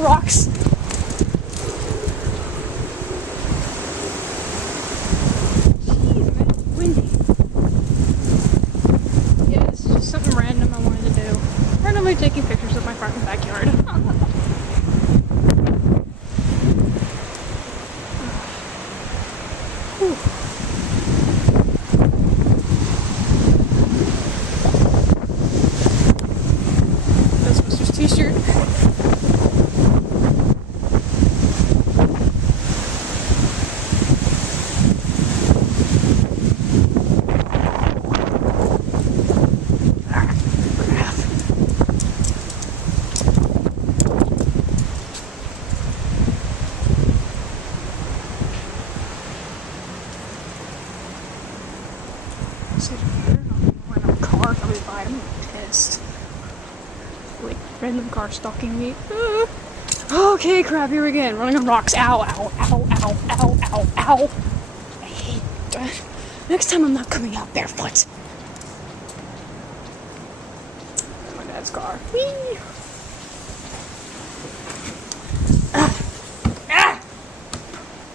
on rocks. Jeez, man, it's windy. Yeah, it's just something random I wanted to do. Randomly taking pictures of my fucking backyard. Whew. Ghostbusters t-shirt. Random car coming by. I'm pissed. Like, random car stalking me. Okay, crap, here we go. Running on rocks. Ow, ow, ow, ow, ow, ow, ow. I hate that. Next time I'm not coming out barefoot. My dad's car. Whee!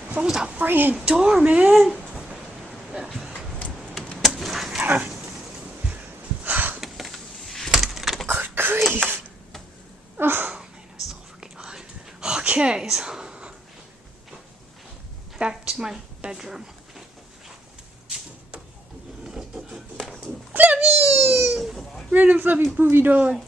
Close the friggin' door, man! Good grief! Oh man, it's so freaking hot. Okay, so back to my bedroom. Fluffy! Random fluffy poofy dog.